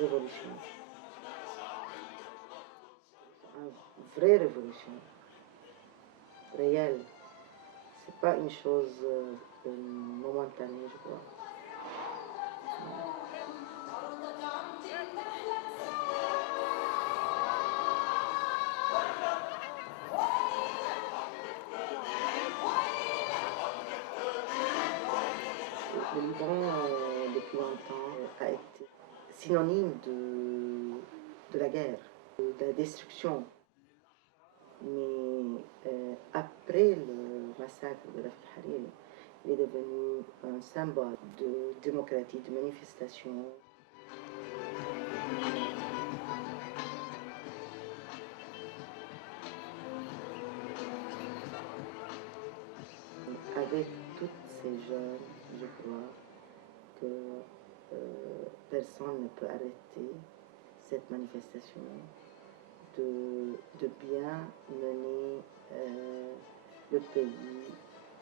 révolution. Une vraie révolution, réelle. C'est pas une chose momentanée, je crois. Le Liban, depuis longtemps, a été synonyme de la guerre, de la destruction. Mais après le massacre de la Hariri, il est devenu un symbole de démocratie, de manifestation. Avec tous ces jeunes, je crois que personne ne peut arrêter cette manifestation de bien mener le pays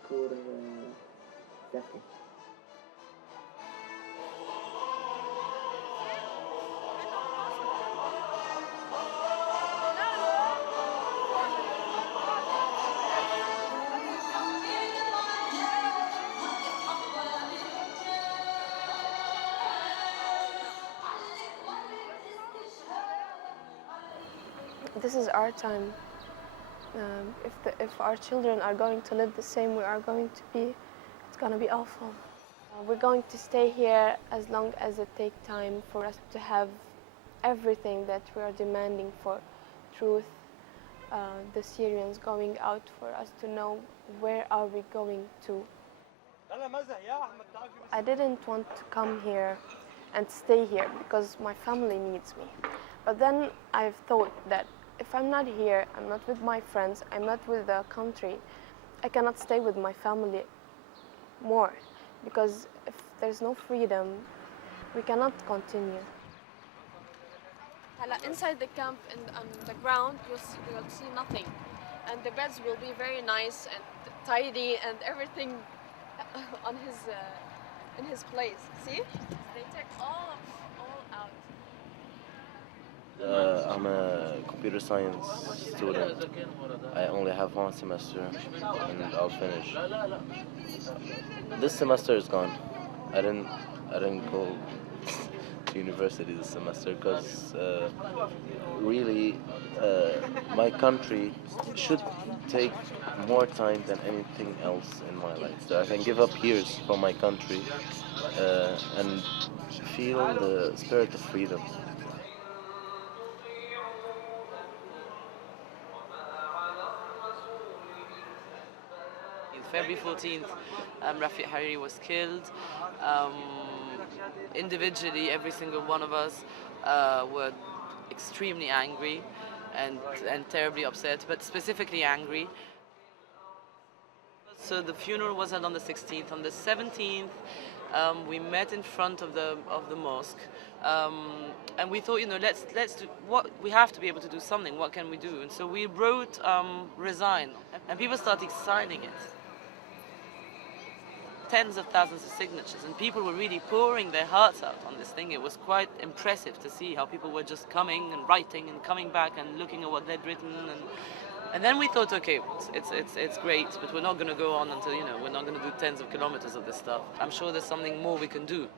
pour la paix. This is our time. If our children are going to live the same we are going to be, it's going to be awful. We're going to stay here as long as it takes time for us to have everything that we are demanding for truth. The Syrians going out for us to know where are we going to. I didn't want to come here and stay here because my family needs me. But then I've thought that if I'm not here, I'm not with my friends, I'm not with the country, I cannot stay with my family more. Because if there's no freedom, we cannot continue. Inside the camp and on the ground, you'll see nothing. And the beds will be very nice and tidy and everything on in his place. See? They take all out. I'm a computer science student. I only have one semester and I'll finish. This semester is gone. I didn't go to university this semester because really my country should take more time than anything else in my life. So I can give up years for my country and feel the spirit of freedom. February 14th, Rafiq Hariri was killed. Individually, every single one of us were extremely angry and terribly upset, but specifically angry. So the funeral was held on the 16th. On the 17th, we met in front of the mosque, and we thought, let's do what we have to be able to do something. What can we do? And so we wrote "Resign," and people started signing it. Tens of thousands of signatures, and people were really pouring their hearts out on this thing. It was quite impressive to see how people were just coming and writing and coming back and looking at what they'd written, and then we thought, okay, it's great, but we're not going to go on until we're not going to do tens of kilometers of this stuff. I'm sure there's something more we can do.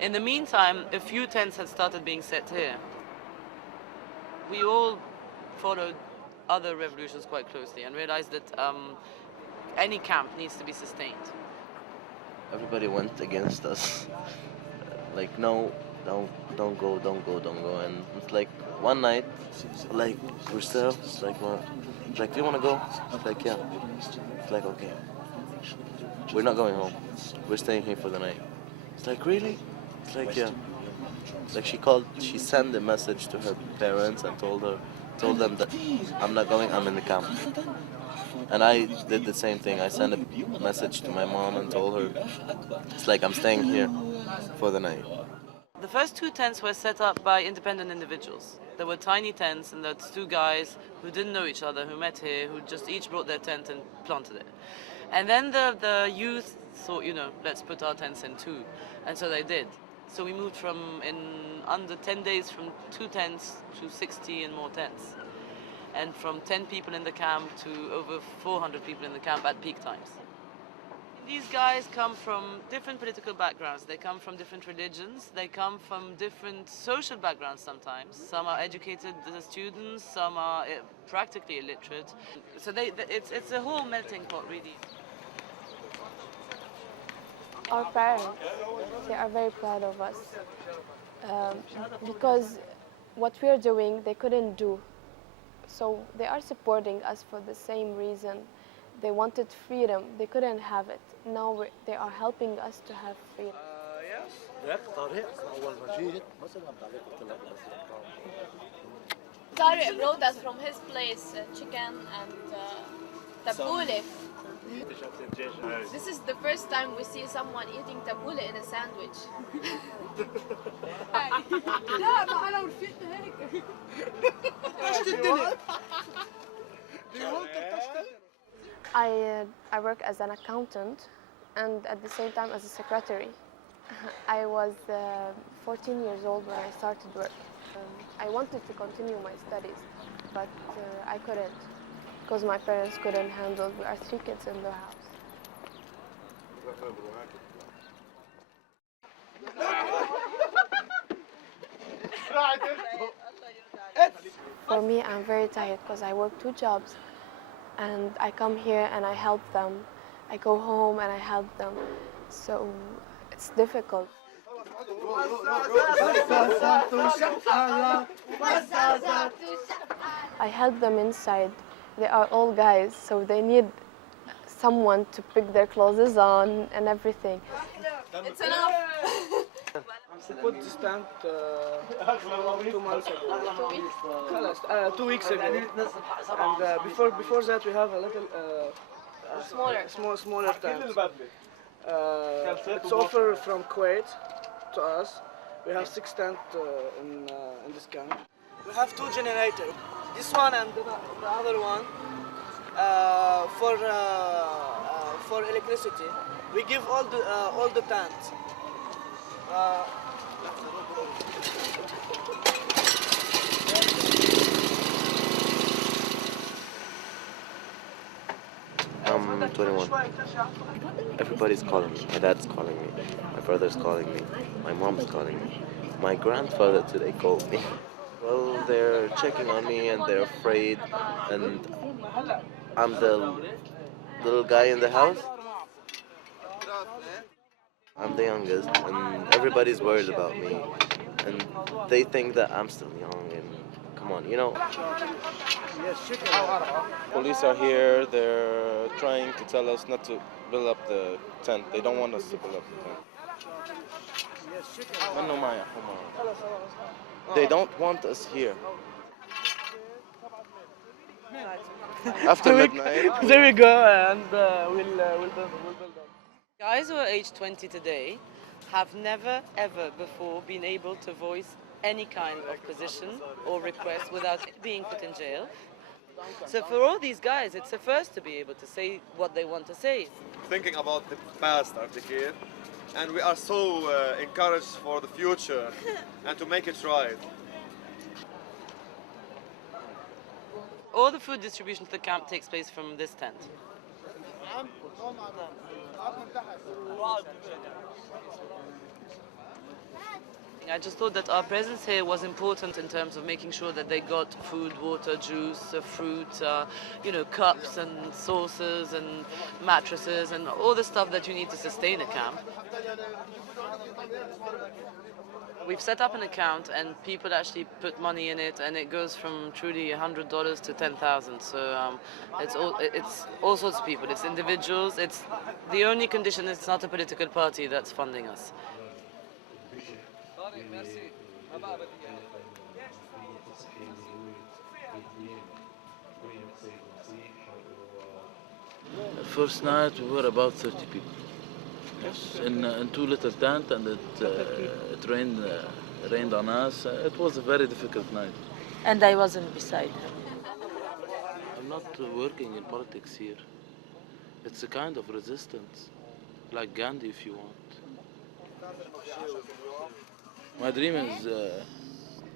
In the meantime, a few tents had started being set here. We all followed other revolutions quite closely and realized that any camp needs to be sustained. Everybody went against us. Like, no, don't go. And it's like one night, like we're still like, well, do you want to go? It's like, yeah. It's like, okay. We're not going home. We're staying here for the night. It's like, really? It's like, yeah. Like she sent a message to her parents and told them that I'm not going, I'm in the camp. And I did the same thing. I sent a message to my mom and told her, it's like I'm staying here for the night. The first two tents were set up by independent individuals. There were tiny tents, and there were two guys who didn't know each other, who met here, who just each brought their tent and planted it. And then the youth thought, let's put our tents in too. And so they did. So we moved in under 10 days from 2 tents to 60 and more tents. And from 10 people in the camp to over 400 people in the camp at peak times. These guys come from different political backgrounds. They come from different religions. They come from different social backgrounds sometimes. Some are educated students, some are practically illiterate. So it's a whole melting pot, really. Our parents, they are very proud of us because what we're doing, they couldn't do. So they are supporting us for the same reason. They wanted freedom, they couldn't have it. Now they are helping us to have freedom. Tariq brought us from his place chicken and tabbouleh. This is the first time we see someone eating tabbouleh in a sandwich. I work as an accountant and at the same time as a secretary. I was 14 years old when I started work. I wanted to continue my studies, but I couldn't because my parents couldn't handle. We are 3 kids in the house. For me, I'm very tired because I work 2 jobs and I come here and I help them. I go home and I help them. So it's difficult. I help them inside. They are all guys, so they need someone to pick their clothes on and everything. It's enough. We put this tent 2 months ago. 2 weeks ago. And before that we have a little smaller tent. It's offered from Kuwait to us. We have 6 tents in this camp. We have 2 generators. This one and the other one for electricity. We give all the tents. I'm 21. Everybody's calling me. My dad's calling me. My brother's calling me. My mom's calling me. My grandfather today called me. Well, they're checking on me and they're afraid. And I'm the little guy in the house. I'm the youngest and everybody's worried about me. And they think that I'm still young and come on, you know. Police are here, they're trying to tell us not to build up the tent. They don't want us to build up the tent. They don't want us here. After midnight. There we go, and we'll build up. Guys who are age 20 today have never ever before been able to voice any kind of position or request without being put in jail. So for all these guys, it's a first to be able to say what they want to say. Thinking about the past, Artikir, and we are so encouraged for the future and to make it right. All the food distribution to the camp takes place from this tent. I just thought that our presence here was important in terms of making sure that they got food, water, juice, fruit, cups and saucers and mattresses and all the stuff that you need to sustain a camp. We've set up an account and people actually put money in it, and it goes from truly $100 to $10,000. So it's all sorts of people. It's individuals. It's the only condition. It's not a political party that's funding us. First night we were about 30 people. Yes, in 2 little tents, and it rained on us. It was a very difficult night. And I wasn't beside him. I'm not working in politics here. It's a kind of resistance, like Gandhi if you want. My dream is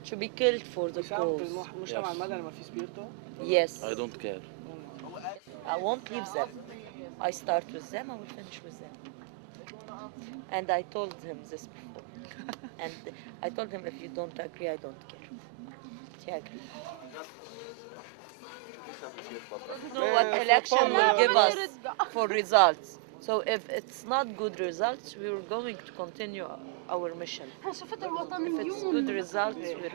To be killed for the cause. المجتمع المدني ما في سبيرتو. Yes. I don't care. I won't leave them. I start with them, I will finish with them. And I told him this before. And I told him, if you don't agree, I don't care. He agreed. Know what election will give us for results. So if it's not good results, we're going to continue our mission. If it's good results, we're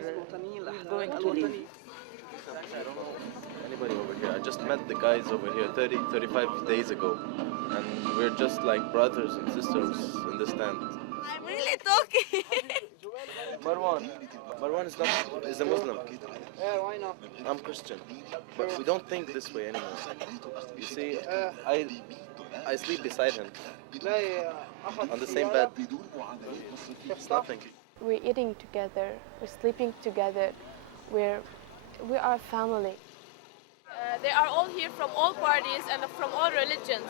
going to leave. I don't know anybody over here. I just met the guys over here 35 days ago. And we're just like brothers and sisters in this tent. I'm really talking. Marwan is a Muslim. Yeah, why not? I'm Christian. But we don't think this way anymore. You see, I sleep beside him on the same bed. It's nothing. We're eating together, we're sleeping together, we are family. They are all here from all parties and from all religions.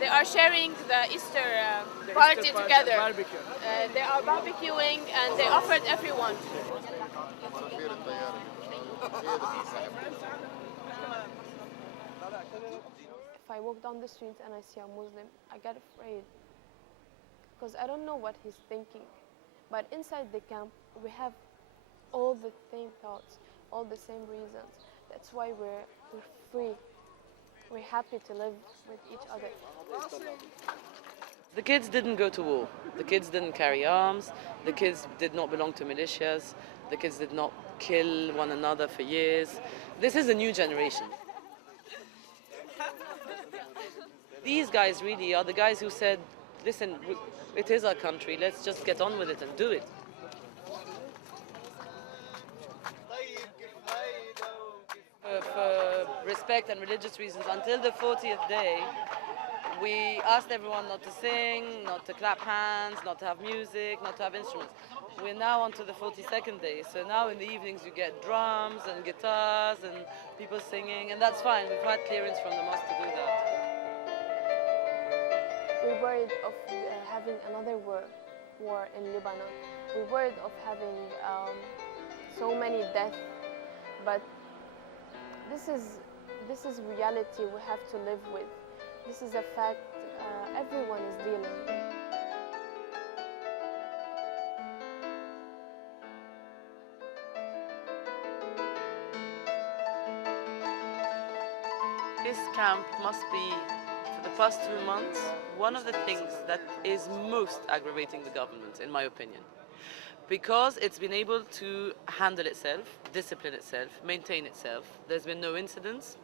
They are sharing the Easter party together. They are barbecuing and they offered everyone. If I walk down the street and I see a Muslim, I get afraid because I don't know what he's thinking. But inside the camp, we have all the same thoughts, all the same reasons. That's why we're free. We're happy to live with each other. The kids didn't go to war. The kids didn't carry arms. The kids did not belong to militias. The kids did not kill one another for years. This is a new generation. These guys really are the guys who said, listen, it is our country, let's just get on with it and do it. For respect and religious reasons, until the 40th day, we asked everyone not to sing, not to clap hands, not to have music, not to have instruments. We're now on to the 42nd day, so now in the evenings you get drums and guitars and people singing, and that's fine. We've had clearance from the mosque to do that. We're worried of having another war in Lebanon. We're worried of having so many deaths, but this is reality we have to live with. This is a fact everyone is dealing with. This camp must be, for the past 2 months, one of the things that is most aggravating the government, in my opinion. Because it's been able to handle itself, discipline itself, maintain itself. There's been no incidents.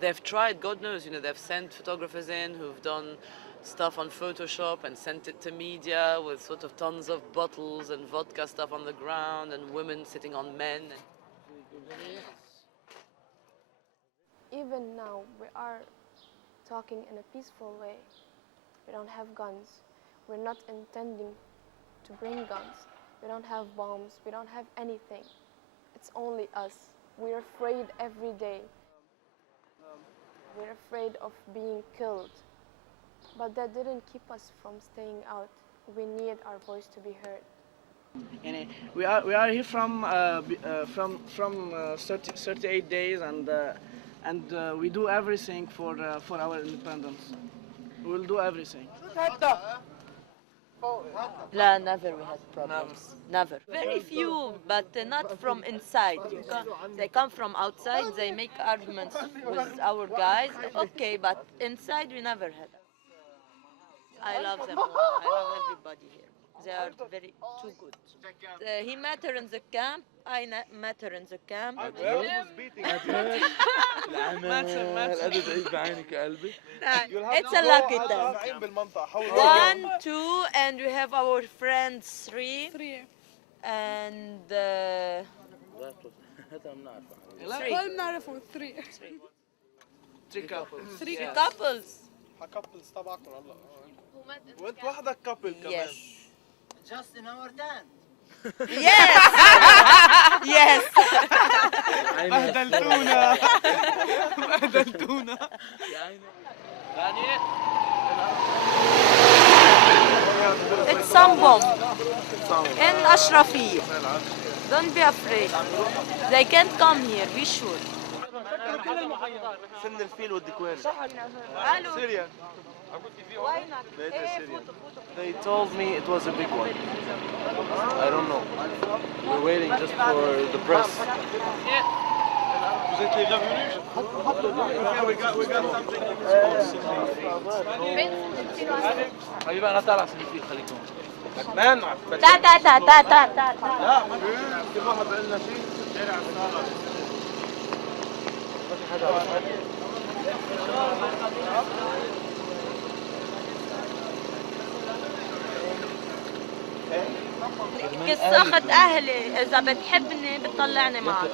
They've tried, God knows, they've sent photographers in who've done stuff on Photoshop and sent it to media with sort of tons of bottles and vodka stuff on the ground and women sitting on men. Even now, we are talking in a peaceful way. We don't have guns. We're not intending to bring guns. We don't have bombs. We don't have anything. It's only us. We're afraid every day. We're afraid of being killed. But that didn't keep us from staying out. We need our voice to be heard. We are here from 38 days, and we do everything for our independence. We will do everything. La, never we had problems. Never. Very few, but not from inside. They come from outside, they make arguments with our guys. Okay, but inside we never had. I love them all. I love everybody here. They are too good. He met her in the camp. I met her in the camp. It's a lucky time. 1, 2, and we have our friends 3. And 3. 3 couples. 3 couples. couples تبعكم هلا وانت وحدك couple كمان. Yes. Just in our tent. Yes. Yes. بهدلتونا بهدلتونا. It's from bomb in Ashrafiyya. Don't be afraid. They can't come here, be sure. سن الفيل والدكوان. Syrian. Why not? They told me it was a big one. I don't know. We're waiting just for the press. Vous êtes les bienvenus. حبيبي انا طالع سنتين خليكم. تا تا تا تا تا تا. كل واحد بيقول لنا شيء. شارع الصالة. ما في حدا. كسخت اهلي، اذا بتحبني بتطلعني معك.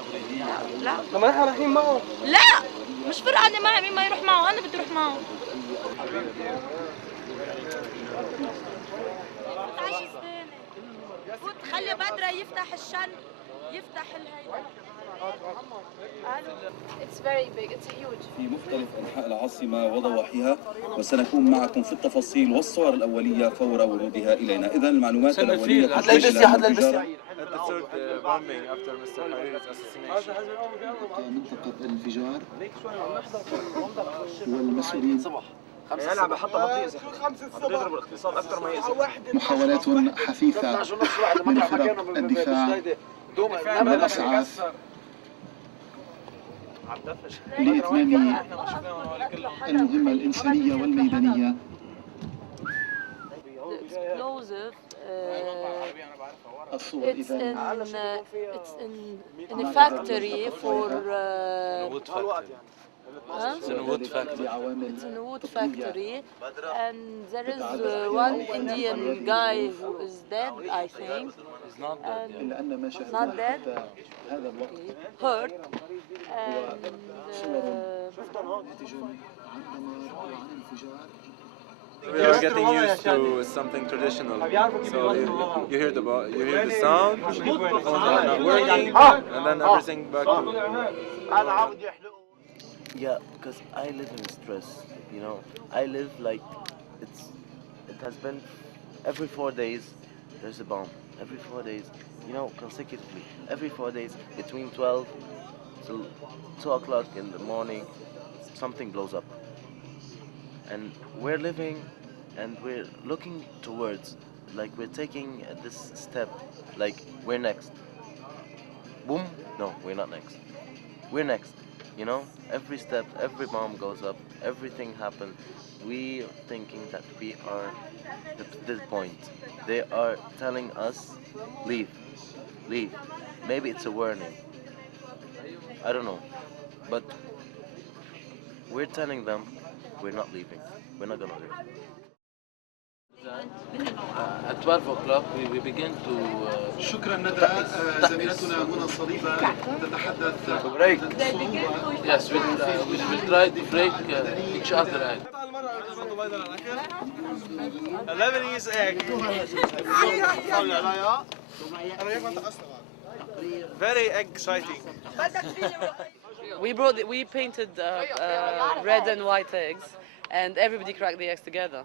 لا طب احنا رايحين معه. لا مش فرقانه معي، مين ما يروح معه انا بدي اروح معه. فوت خلي بدره يفتح الشن، يفتح الهيدا. It's very big, it's huge. في مختلف أنحاء العاصمة وضواحيها، وسنكون معكم في التفاصيل والصور الأولية فور ورودها إلينا. إذن المعلومات الأولية منطقة الانفجار والمسؤولين. انا بحطها بطيء. بيضرب الاقتصاد اكثر ما يأذي. محاولات حثيثة من فرق الدفاع والإسعاف لإتمام المهمة الإنسانية والميدانية. الصور It's in a factory for It's in a wood factory. It's in a wood factory, and there is one Indian guy who is dead, I think. He's not dead. Not dead. Hurt. And We are getting used to something traditional. So you hear the sound, the phones are not working, and then everything back to. Yeah, because I live in stress, you know. I live like it has been every 4 days there's a bomb. Every 4 days, you know, consecutively. Every 4 days between 12 till 2 o'clock in the morning, something blows up. And we're living and we're looking towards, like we're taking this step, like we're next. Boom, no, we're not next. We're next, you know? Every step, every bomb goes up, everything happens. We're thinking that we are at this point. They are telling us, leave, leave. Maybe it's a warning. I don't know. But we're telling them we're not leaving. We're not gonna leave. At 12 o'clock we begin to شكرا ندى. زميلتنا منى صليبة تتحدث. break. Yes, we'll try to break each other out. Lebanese egg. Very exciting. We painted red and white eggs, and everybody cracked the eggs together.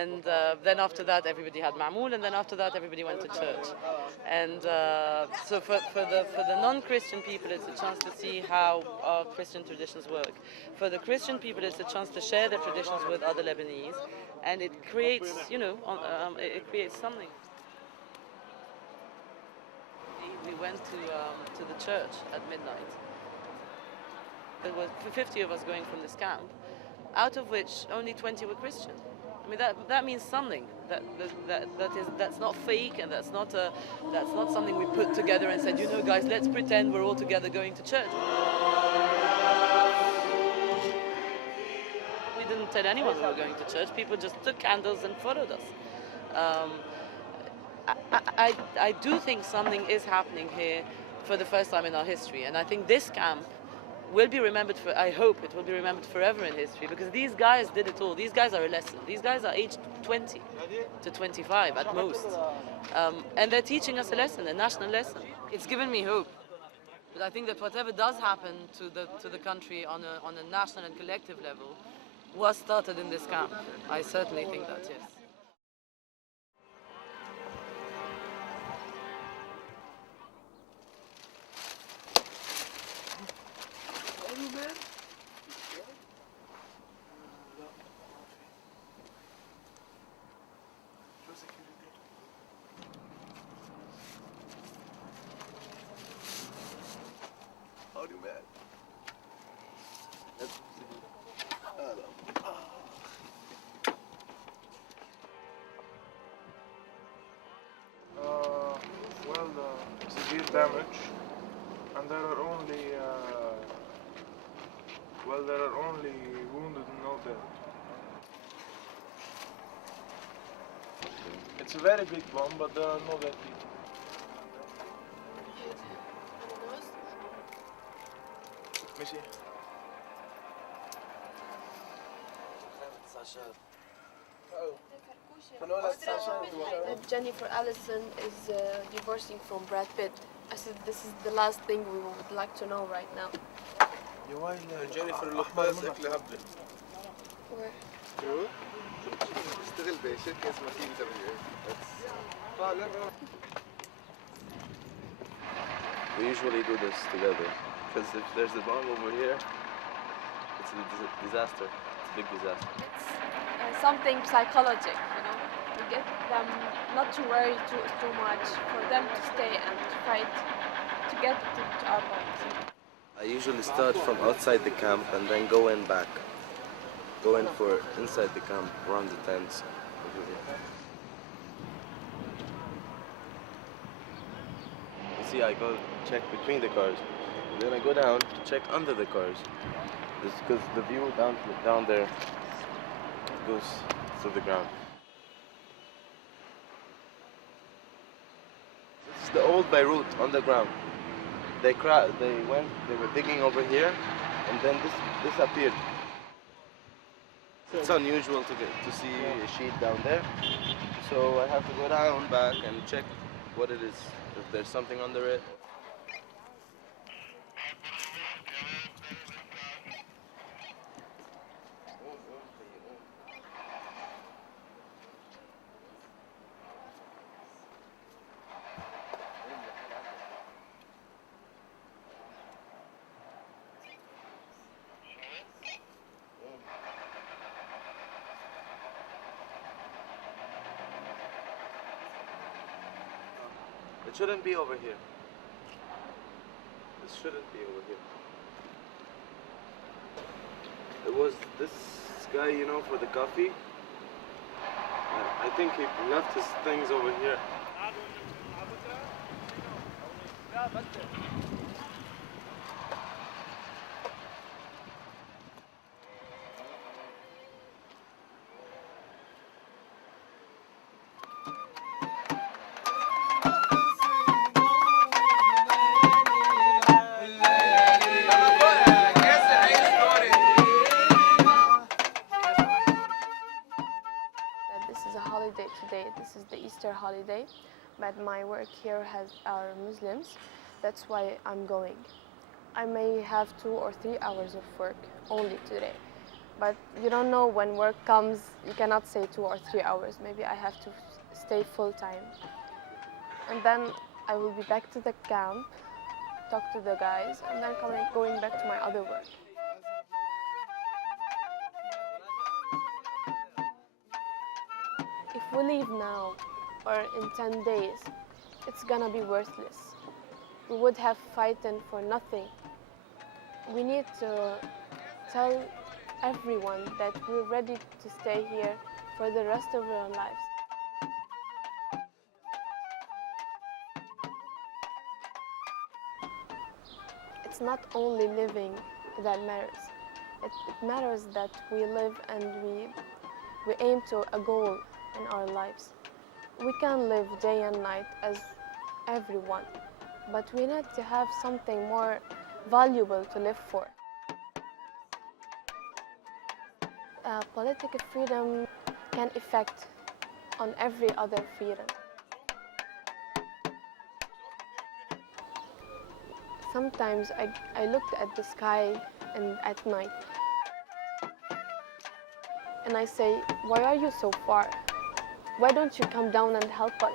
And then after that, everybody had ma'moul, and then after that, everybody went to church. And so for the non-Christian people, it's a chance to see how our Christian traditions work. For the Christian people, it's a chance to share their traditions with other Lebanese, and it creates, you know, it creates something. We went to the church at midnight. There were 50 of us going from this camp, out of which only 20 were Christian. I mean that means something. That's not fake, and that's not something we put together and said, you know, guys, let's pretend we're all together going to church. We didn't tell anyone we were going to church. People just took candles and followed us. I do think something is happening here for the first time in our history, and I think this camp will be remembered for, I hope it will be remembered forever in history, because these guys did it all. These guys are a lesson. These guys are aged 20 to 25 at most. And they're teaching us a lesson, a national lesson. It's given me hope. But I think that whatever does happen to the country on a national and collective level was started in this camp. I certainly think that, yes. severe damage, and there are only wounded and no dead. It's a very big bomb, but there are no dead people. Let me see. Jennifer Allison is divorcing from Brad Pitt. I said this is the last thing we would like to know right now. جينيفر لوبيز اكل هبله. Where? شو؟ اشتغل بشركه اسمها CW. We usually do this together, because if there's a bomb over here, it's a disaster. It's a big disaster. It's something psychological, you know. We get them not to worry too much, for them to stay and to fight to get to our point. I usually start from outside the camp and then go in back. Go in for inside the camp, around the tents. Over here. You see, I go check between the cars. Then I go down to check under the cars. Because the view down there goes through the ground. This is the old Beirut underground. They were digging over here, and then this disappeared. It's unusual to see a sheet down there, so I have to go down back and check what it is, if there's something under it. It shouldn't be over here. This shouldn't be over here. It was this guy, you know, for the coffee. I think he left his things over here. Today. This is the Easter holiday, but my work here are Muslims. That's why I'm going. I may have 2 or 3 hours of work only today, but you don't know when work comes. You cannot say 2 or 3 hours. Maybe I have to stay full time, and then I will be back to the camp, talk to the guys, and then going back to my other work. If we leave now, or in 10 days, it's gonna be worthless. We would have fighten for nothing. We need to tell everyone that we're ready to stay here for the rest of our lives. It's not only living that matters. It matters that we live and we aim to a goal in our lives. We can live day and night as everyone, but we need to have something more valuable to live for. Political freedom can affect on every other freedom. Sometimes I looked at the sky at night and I say, why are you so far? Why don't you come down and help us?